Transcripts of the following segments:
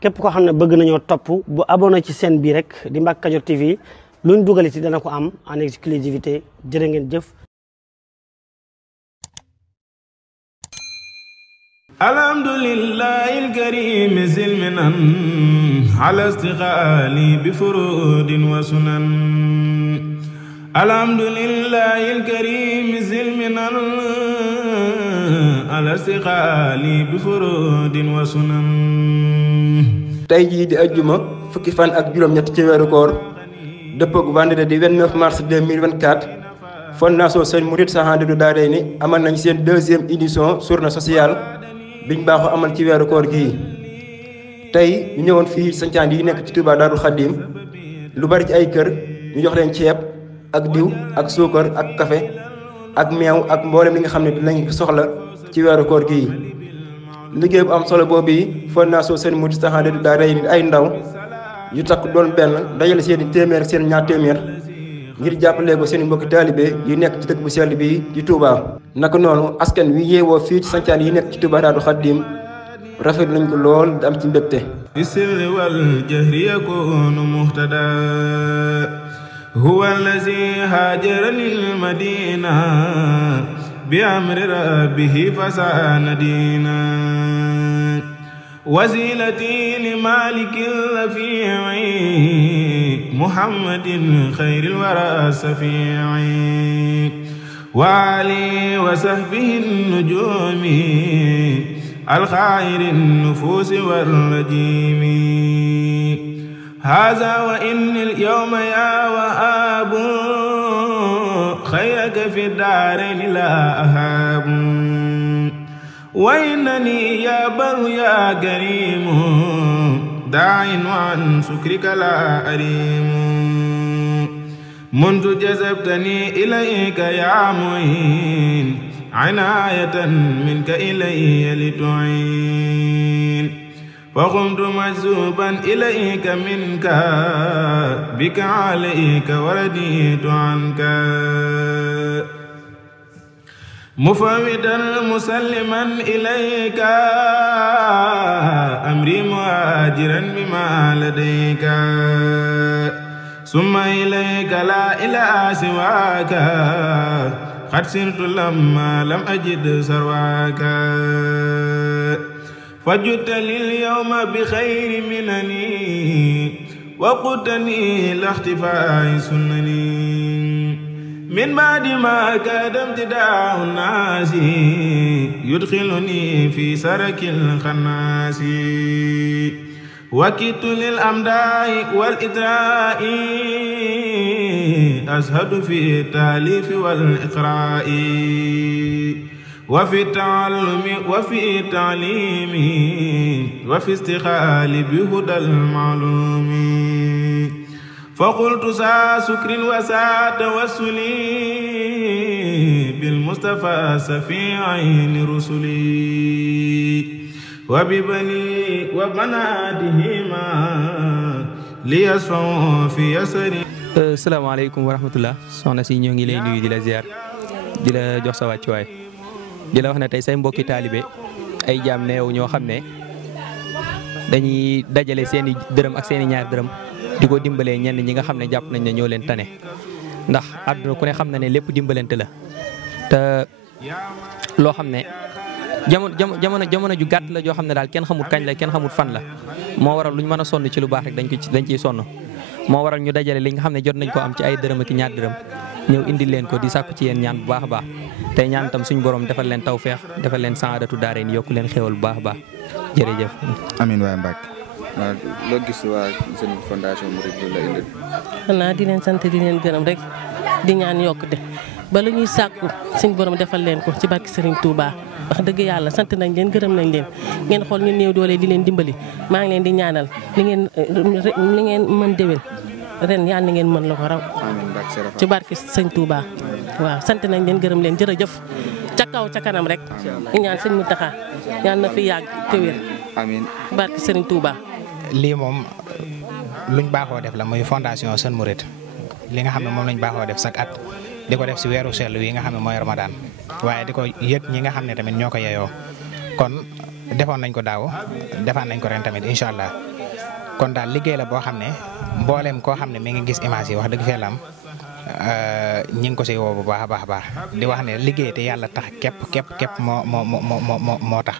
képp koo xam ne bëgg nañoo topp bu abonné ci chaîne bii rek di Mbacke Kadior TV luñ dugal ci dana ko am en exclusivité jërë ngeen jëf. alhamdulillahil karim zilminan ala istiqali bi furudin wa sunan alhamdulillahil karim zilminan ala istiqali bi furudin wa sunan. tey jii di ajjuma fukki fan ak juróom-ñett ci weeru koor dëppook vendredi 29 mars 2024 fondation Sëñ Mouride Sahadatou Darayni amal nañ seen deuxième édition journée sociale biñ baaxoo amal ci weeru koor gii. tey ñu ñëwoon fii sancaan yi nekk ci Touba Darou Khadim lu bari ci ay kër ñu jox leen ceeb ak diw ak suukar ak café ak meew ak mboolem li nga xam ne dinañ soxla ci weeru koor gii. liggéey bu am solo boobu fondation Sëñ Mouride Sahadatou Darayni ay ndaw yu takk doon benn dajale seen i téeméer seen ñaar téeméer ngir jàppale ko seen mbokki taalibe yi nekk ci dëkk bu sell bi di Touba. naka noonu askan wi yeewoo fii ci sancaan yi nekk ci Touba Darou Khadim rafet nañ ko lool di am ci mbégte. fi sirri wal jahri yakunu muhtada huwa allazi haajara lil madina bi amri rabbihi fasana diina wasilati li malikil rafi'i muhammadin xayril wara safi'i wa ali wa sahbihi nujumi alxayri nufuusi wal rajimi haza wa inni al-yawma ya wahaabu xayraka fi daarayni la ahaabu wa innani ya barru ya karimu daa'in wa an sukrika la arimu mundu jazabtani ilayka ya mu'in عناية منك إلي لتعين فقمت مجذوبا إليك منك بك عليك ورديت عنك مفوضا مسلما إليك أمري مهاجرا بما لديك ثم إليك لا إله سواك قد سرت لما لم أجد سرواك فجدت لي اليوم بخير منني وقتني لاختفاء سنني من بعد ما كاد امتداء الناس يدخلني في سرك الخناس وكدت للأمداء والإدراء أزهد في التأليف والإقراء وفي التعلم وفي التعليم وفي استقال بهدى المعلوم فقلت سا سكر وسا توسلي بالمصطفى سفي عين رسلي وببني وبناتهما ليسعوا في يسري. Asalaamaaleykum wa rahmatullah soxna si ñoo ngi lay nuyu di la ziar di la jox sa wàccuwaay di la wax ne tey say mbokki taalibe ay jaam neew ñoo xam ne dañuy dajale seeni dërëm ak seeni ñaar dërëm di ko dimbalee ñenn ñi nga xam ne jàpp nañ ne ñoo leen tane ndax àdduna ku ne xam na ne lépp dimbalante la te loo xam ne jamono ju gàtt la joo xam ne daal kenn xamut kañ la kenn xamut fan la moo waral luñ mën a sonn ci lu baax rek dañ ciy sonn moo waral ñu dajale li nga xam ne jot nañ ko am ci ay dërëm ak ñaar dërëm ñëw indi leen ko di sàkku ci yéen ñaan bu baax a baax tey ñaan tam suñu borom defal leen tawfeex defal leen Sahadatou Darayni yokku leen xéwal bu baax a baax jërëjëf. amiin waay Mbacke. waaw loo gis waa seen fondation Mouride la indi. xanaa di leen sant di leen gërëm rek di ñaan yokkute ba lu ñuy sàkku suñu borom defal leen ko ci barke Serigne Touba. wax dëgg yàlla sant nañ leen gërëm nañ leen ngeen xool ñu néew doole di leen dimbali maa ngi leen di ñaanal li ngeen mën déwén ren yàlla na ngeen mën la ko raw ci barke sëñ Touba. waaw sant nañ leen gërëm leen jërëjëf ca kaw ca kanam rek ñu ñaan sëñ Mountakha yàlla na fi yàgg te wér amiin barke Serigne Touba. lii moom luñ baaxoo def la muy fondation Sën Mouride li nga xam ne moom lañ baaxoo def chaque at di ko def si weeru sell wi nga xam ne mooy Ramadan waaye di ko yëg ñi nga xam ne tamit ñoo ko yeyoo kon defoon nañ ko daaw defaat nañ ko ren tamit incha allah kon daal liggéey la boo xam ne mbooleem koo xam ne mi ngi gis image yi wax dëgg fee la am ñi ngi ko si woo bu baax a baax di wax ne liggéey te yàlla tax képp moo tax.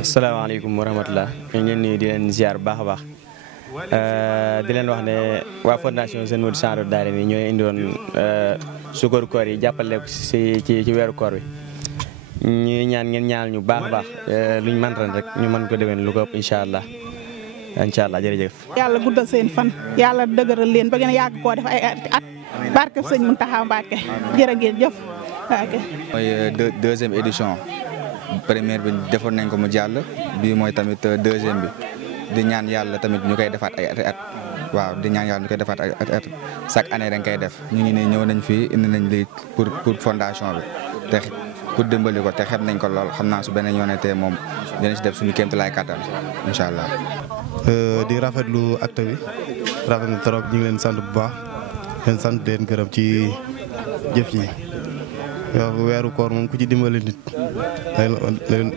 asalaamaaleykum wa rahmatulah ñu ngi leen nuyu di leen ziar bu baax a baax di leen wax ne waa fondation Jeune Mouride Sahaadatou Darayni ñooy indi woon suukaru koor yi jàppale ko ci weeru koor bi ñuy ñaan ngeen ñaanal ñu baax a baax luñ mën ren rek ñu mën ko déwén lu ko ëpp incha allah jërëjëf. yàlla guddal seen fan yàlla dëgëral leen ba ngeen yàgg koo def ay at barke sëñ Mountakha Mbacké jërë ngeen jëf. mooy deuxième édition première bi defoon nañ ko mu jàll bii mooy tamit deuxième bi di ñaan yàlla tamit ñu koy defaat ay at waaw di ñaan yàlla ñu koy defaat ay at chaque année dañ koy def ñu ngi ne ñëw nañ fii indi nañ lii pour fondation bi te pour dimbali ko te xeeb nañ ko lool xam naa su beneen yoonatee moom dinañ si def suñu kéemtalaay kàttan incha allah. di rafetlu acte bi rafetlu trop ñu ngi leen sant bu baax leen sant leen gërëm ci jëf yi yow weeru koor moom ku ci dimbali nit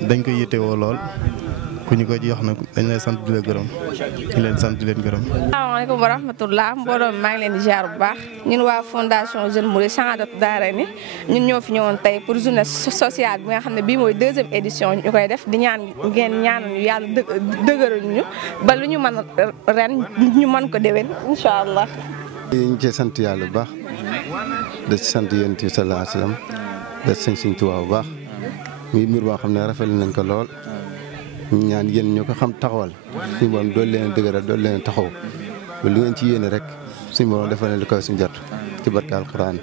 dañ koy yittewoo lool ku ñu ko jox nag dañ lay sant di la gërëm ñu leen sant di leen gërëm. asalaamaaleykum wa rahmatulah mbooloo mi maa ngi leen di ziar bu baax ñun waa fondation Jeune Mouride Sahaadatou Darayni ñun ñoo fi ñëwoon tey pour journée sociale bi nga xam ne bii mooy deuxième édition ñu koy def di ñaan ngeen ñaanal ñu yàlla dëgëral ñu ba lu ñu mën ren ñu mën ko déwén incha allah. ñu ngi ciy sant yàlla bu baax da ci sant yonent bi sallallahu alayhi wa sallam da ci sant Sëñ Tuubaa bu baax muy mbir boo xam ne rafetlu nañ ko lool. ñu ñaan yéen ñoo ko xam taxawal suñu borom dool leen dëgëral dool leen taxaw ba li ngeen ci yéene rek suñu borom defal leen li koy suñu jot ci barke alxuraan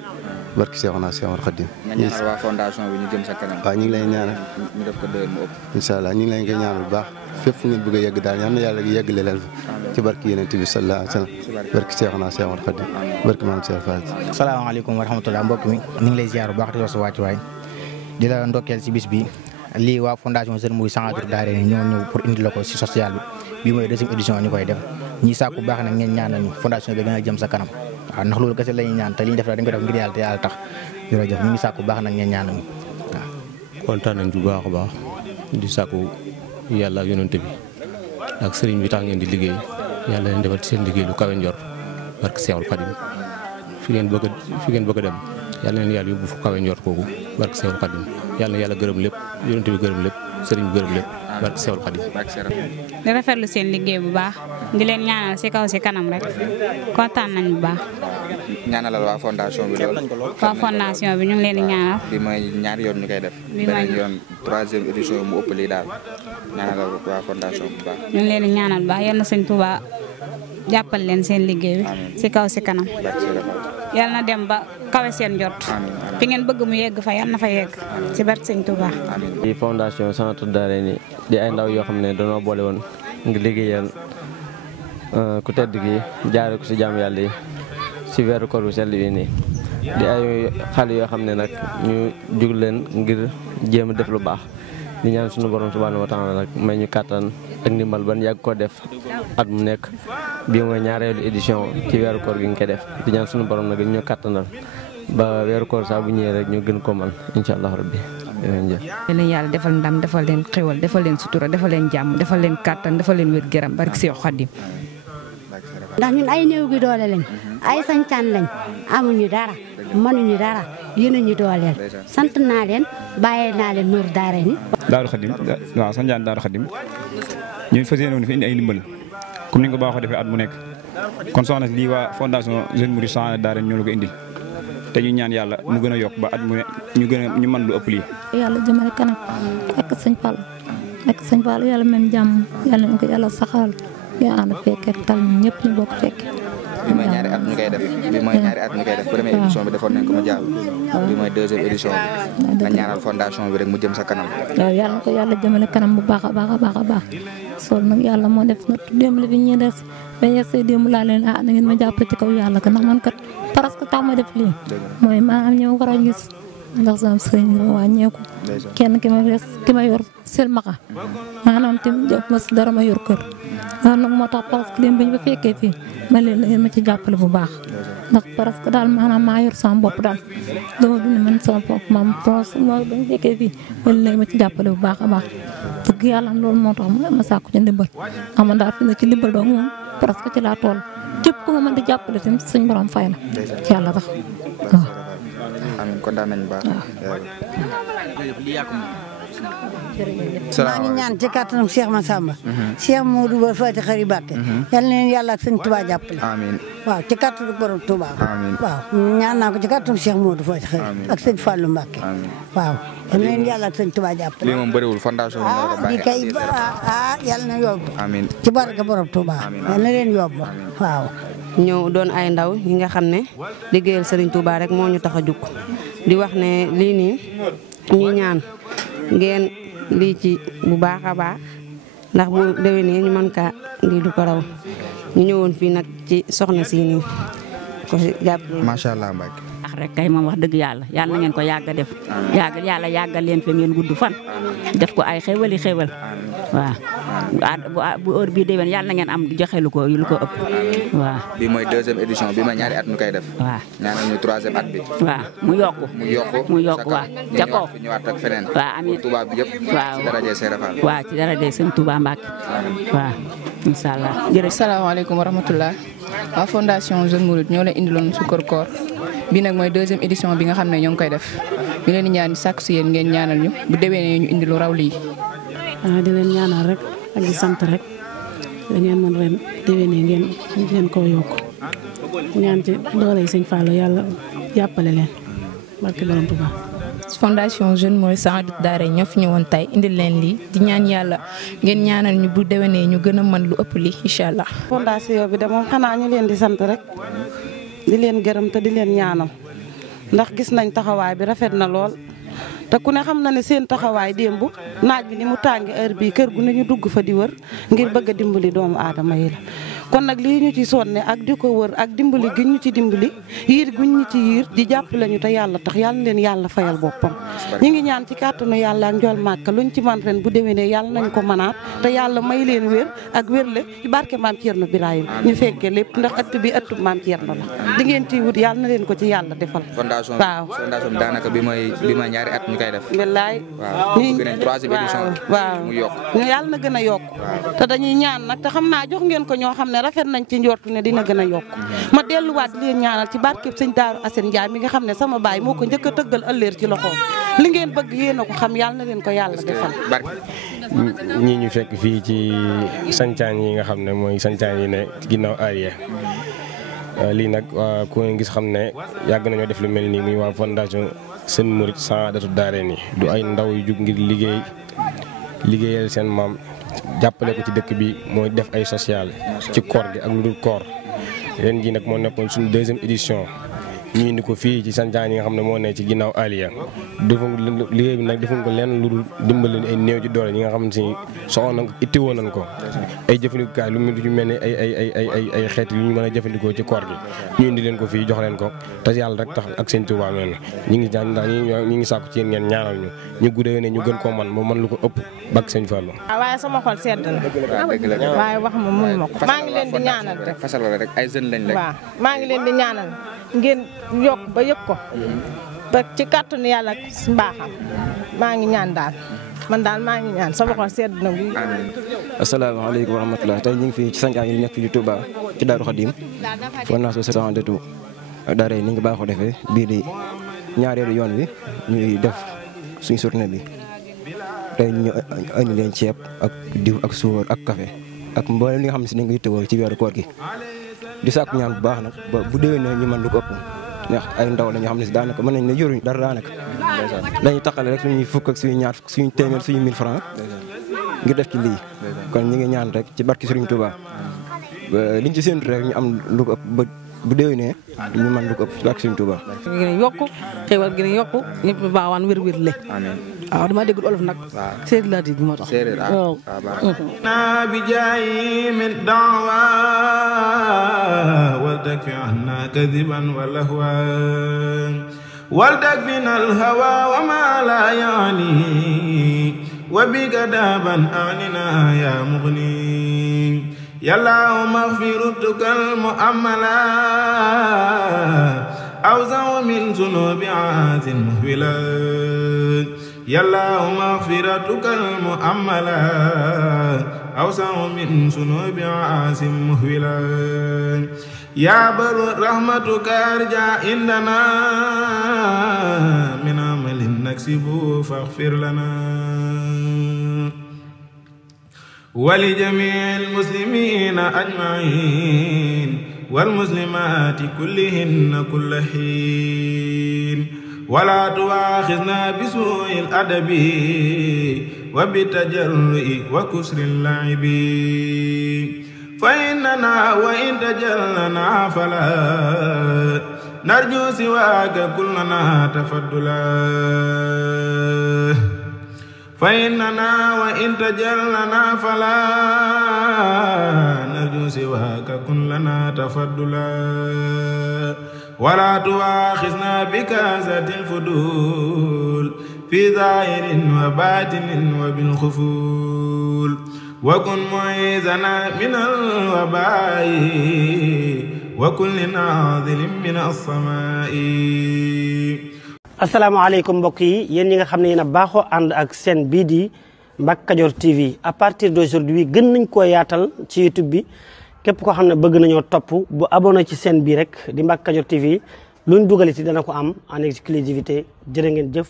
barke Seexuna Seexul Xadiim. nga ñaanal waa fondation bi ñu jëm sa kanam. waaw ñu ngi lay ñaanal ñu def ko déwén mu ëpp. incha allah ñu ngi leen koy ñaanal bu baax fépp fu ngeen bëgg a yegg daal yal na yàlla yeggale leen fa ci barke Yonent bi sallallahu alayhi wa sallam barke Seexuna Seexul Xadiim barke Maam Seex Faal. asalaamaaleykum wa rahmatulah mbokk mi ñu ngi lay ziar bu baax di wax sa wàccuwaay di la ndokkeel ci bis bi. lii waa fondation Jeune Mouride Sahaadatou Darayni ñoo ñëw pour indi la ko ci social bi mooy deuxième édition ñu koy def ñi sàkku baax nag ngeen ñaanal ñu fondation bi gën a jëm sa kanam waaw ndax loolu kese la ñuy ñaan te li ñu def dañ ko def ngir yàlla te yàlla tax jërëjëf ñu ngi sàkku baax nag ngeen ñaanal ñu waaw. kontaan nañ bu baax a baax di sàkku yàlla ak yonent bi ak sëriñ bi tax ngeen di liggéey yàlla leen defal ci seen liggéey lu kawe njort barke Seexul Xadiim fi ngeen bëgg a dem yàlla leen yàlla yóbbu fu kawe njort kooku barke Seexul Xadiim yàlla na yàlla gërëm lépp yonent bi gërëm lépp sëriñ bi gërëm lépp barke Seexul Xadiim. di rafetlu seen liggéey bu baax di leen ñaanal si kaw si kanam rek kontaan nañ bu baax. ñaanalal waa fondation bi lool. waa fondation bi ñu ngi leen di ñaanal. bi mooy ñaari yoon ñu koy def. bi mooy beneen yoon troisième édition mu ëpp lii daal ñaanalal waa fondation bu baax. ñu ngi leen di ñaanal bu baax yal na sëñ Tuubaa jàppal leen seen liggéey bi si kaw si kanam. yal na dem ba kawe seen jot. fi ngeen bëgg mu yegg fa yal na fa yegg ci barke sëñ Tuubaa. di fondation Sahaadatou Darayni di ay ndaw yoo xam ne dañoo boole woon ngir liggéeyal ku tedd gi jaare ko si jaam yàlla yi si weeru koor bu sell bi nii di ay xale yoo xam ne nag ñu jug leen ngir jéem a def lu baax di ñaan suñu borom subhanahu wa taala nag may ñu kàttan ak ndimbal ban yàgg ko def at mu nekk bii mooy ñaareelu édition ci weeru koor gi nga koy def di ñaan suñu borom nag ñu kàttanal ba weeru koor saa bu ñëwee rek ñu gën ko man incha allah rabbi jërëjëf. leen yàlla defal ndam defal leen xéwal defal leen sutura defal leen jàmm defal leen kàttan defal leen wér gëram barke Seex Xaadim. ndax ñun ay néew gi doole lañ ay sañcaan lañ amuñu dara mënuñu dara yéen a ñu dooleel sant naa leen bàyyee naa leen Nour Darayni. Daaru Xadim waaw sañcaan Daaru Xadim ñu fas yéene woon fi indi ay ndimbal comme ni nga ko baaxoo defee at mu nekk kon soxna si lii waa fondation Jeune Mouride Sahaadatou Darayni ñoo la ko indil te ñu ñaan yàlla mu gën a yokk ba at mu ne ñu mën lu ëpp lii. yàlla jëmale kanam ak sëñ Fall yàlla même jàmm yàlla nañu ko yàlla saxal yaa ànd fekke tal ñëpp ñu bokk fekke. bi mooy ñaari at ñu koy def première édition bi defoon nañ ko mu jàll bi mooy deuxième édition bi nga ñaanal fondation bi rek mu jëm sa kanam. waaw yàlla na ko yàlla jëmale kanam bu baax a baax sol nag yàlla moo def na démb la bi ñuy des ba yegsee démb laa leen na ngeen ma jàppale ci kaw yàlla ka ndax man kat parce que tax ma def lii mooy maa am ñëw war a gis ndax sama sëriñ ma wàññeeku kenn ki ma yor silmaxa maanaam tim jox ma si dara ma yor kër waaw nag moo tax parce que dem bañ ba fekkee fii ma leen na ngeen ma ci jàppale bu baax ndax parce que daal maanaam maa yor sama bopp daal dama dund man sama bopp maam bañ fekkee fii ma leen na ngeen ma ci jàppale bu baax a baax bëgg yàlla loolu moo tax ma sàkku ci ndimbal xam nga daal fi ne ci ndimbal dong moom presque ci laa toll képp ku ma mën di jàppale tamit suñ borom fay la ci yàlla tax waaw. amiin kontaan nañu baax. maa ngi ñaan ci kàttanam Cheikh Massamba. Cheikh Modou Ba Fati Xari Bakke. yal na leen yàlla ak sëñ Touba jàppale. amiin waaw ci kàttanu borom Touba. amiin waaw ñaan naa ko ci kàttanam Cheikh Modou Fati Xari ak sëñ Fallou Mbakke. waaw yal na leen yàlla ak sëñ Touba jàppale. lii moom bëriwul fondation bi kay yal na yóbbu. amiin ci barke borom Touba. yal na leen yóbbu waaw. ñëw doon ay ndaw yi nga xam ne liggéeyal Serigne Touba rek moo ñu tax a jug di wax ne lii nii ñuy ñaan ngeen lii ci bu baax a baax ndax bu déwénee ñu mën kaa lii du ko raw ñu ñëwoon fii nag ci soxna si nii ko si jàpp. macha allah Mbacke. rek kay moom wax dëgg yàlla na ngeen ko yàgg a def yàlla yàggal leen fi ngeen gudd fan def ko ay xéwali xéwal waaw bu heure bii déwén yàlla na ngeen am joxe lu ko ëpp waaw. bi mooy 2e édition bi ma ñaari at ñu koy def. waaw ñaanal ñu 3e at bi. waaw mu yokku waaw ca kaw ñëwaat ak feneen. waaw amiin Touba bi yëpp. waaw ci daraje Serigne Fall. waaw ci daraje Serigne Touba Mbacke waaw incha allah jërëjëf. salaamaaleykum wa rahmatulah. waa fondation Jeune Mouride ñoo leen indiloon Sukkur Koor bi nag mooy 2e édition bi nga xam ne ñoo ngi koy def ñu leen di ñaan sàkku si yéen ngeen ñaanal ñu bu déwénee ñu indi lu raw lii. di leen ñaanal rek ak di sant rek da ngeen mën ren déwénee ngeen koo yokk ñaan ci doole yi sëñ Fallou yàlla jàppale leen barke borom Touba. fondation Jeune Mouride Sahadatou Darayni ñoo fi ñëwoon tey indil leen lii di ñaan yàlla ngeen ñaanal ñu bu déwénee ñu gën a mën lu ëpp lii incha allah. fondation bi de moom xanaa ñu leen di sant rek di leen gërëm te di leen ñaanal ndax gis nañ taxawaay bi rafet na lool te ku ne xam na ne seen taxawaay démb naaj bi ni mu tàngi heure bii kër gu ne ñu dugg fa di wër ngir bëgg a dimbali doomu aadama yi la. kon nag lii ñu ci sonne ak di ko wër ak dimbali gi ñu ci dimbali yiir guñ ñu ci yiir di jàppale ñu te yàlla tax yàlla leen yàlla fayal boppam. ñu ngi ñaan ci kàttanu yàlla ak njool màkka luñ ci man ren bu déwénee yàlla nañ ko mënaat te yàlla may leen wér ak wérle ci barke maam Thierno Birahim ñu fekkee lépp ndax ëtt bi ëttub maam Thierno la di ngeen ciy wut yàlla na leen ko ci yàlla defal. fondation waaw fondation daanaka bi mooy ñaari at ñu koy def. wallaay waaw bëgg nañ 3e édition waaw mu yokk yàlla na gën a yokk te dañuy ñaan nag te xam naa jox ngeen ko ñoo xam ne rafet nañ ci njortu ne dina gën a yokk ma delluwaat di leen ñaanal ci barkeb sëñ Daaru Assane Ndiaye mi nga xam ne sama baay moo ko njëkk a tëggal ëllëer ci loxoom li ngeen bëgg yéen a ko xam yàlla na leen ko yàlla defal. ñii ñu fekk fii ci sancaan yi nga xam ne mooy sancaan yi ne ginnaaw Aliya lii nag ku ngeen gis xam ne yàgg nañoo def lu mel nii muy waa fondation Jeune Mouride Sahadatou Darayni du ay ndaw yu jug ngir liggéeyal seen maam jàppale ko ci dëkk bi mooy def ay social ci koor gi ak lu dul koor ren ji nag moo nekkoon suñu 2e édition ñu indi ko fii ci sancaan yi nga xam ne moo ne ci ginnaaw Aliya liggéey bi nag defuñ ko lenn lu dul dimbali ay néew ji doole ñi nga xam ne si soxla nañ ko ittiwoo nañ ko ay jëfandikukaay lu mu mel ne ay xeet yu ñu mën a jëfandikoo ci koor gi ñu indi leen ko fii jox leen ko te yàlla rek tax ak sëñ Tuubaa mel ñi ngi ñaan ndax ñi ngi sàkku ci yéen ngeen ñaanal ñu guddee ne ñu gën koo man moo man lu ko ëpp bak sëñ Fallu. waaye sama xol sedd na waaye wax ma mun ma ko maa ngi leen di ñaanal rek fasal rek ay jeunes lañ rek waaw maa ngi leen di ñaanal ngeen yokk ba yëg ko ba ci kàttanu yàlla ak mbaaxam maa ngi ñaan daal man daal maa ngi ñaan sama xol sedd na bu. asalaamaaleykum wa rahmatulah tey ñu ngi fii ci sancaan yi nekk fii ci Touba ci Daaru Xadim fondation Sahadatou Darayni ni nga baaxoo defee bii di ñaareelu yoon wi ñuy def suñu journée bi tey ñu indi leen ceeb ak diw ak suukar ak café ak mboolem li nga xam ne si ni nga yittewoo ci weeru koor gi di sàkku ñaan bu baax nag ba bu déwénee ñu mën lu ko ëpp ndax ay ndaw la ñoo xam ne si daanaka mën nañ ne yoruñ dara daanaka dañuy taqale rek suñuy fukk ak suñu ñaar suñu téeméer suñu 1000 francs ngir def ci lii kon ñu ngi ñaan rek ci barki Serigne Touba liñ ci séntu rek ñu am lu ko ëpp ba bu déwénee ñu mën lu ko ëpp ci barki Serigne Touba. gën a yokku xéwal gën a yokku ñëpp baawaan wér-wér le waaw dama déggul olof nag séeréer laa dégg moo tax waaw na bi jaayi min daawa wal takfi anna kadiban wa lahwa wal takfina al hawa wa ma la yaani wa bi gadaban anina ya mughni yàlla maghfiratuka al mu'ammala awza min zunubi aatin muhwila يالله مغفرتك المؤملة أوسع من ذنوب عاص مهولا يا بر رحمتك أرجى عندنا من عمل نكسبه فاغفر لنا ولجميع المسلمين أجمعين والمسلمات كلهن كل حين ولا تؤاخذنا بسوء الأدب وبالتجرؤ وكسر اللعب فإننا وإن تجلنا فلا نرجو سواك كلنا تفضلا فإننا وإن تجلنا فلا نرجو سواك كلنا تفضلا ولا تؤاخذنا بكاسة الفضول في ظاهر وباطن وبالخفول وكن معيذنا من الوباء وكل ناظل من السماء. asalaamaaleykum mbokk yi yéen ñi nga xam ne yéen a baaxoo ànd ak seen bii di Mbacke Kadior TV à partir d'aujourd'hui gën nañ koo yaatal ci YouTube bi képp koo xam ne bëgg nañoo topp bu abonné ci seen bii rek di Mbacke Kadior TV luñ dugal ci dana ko am en exclusivité jërë ngeen jëf.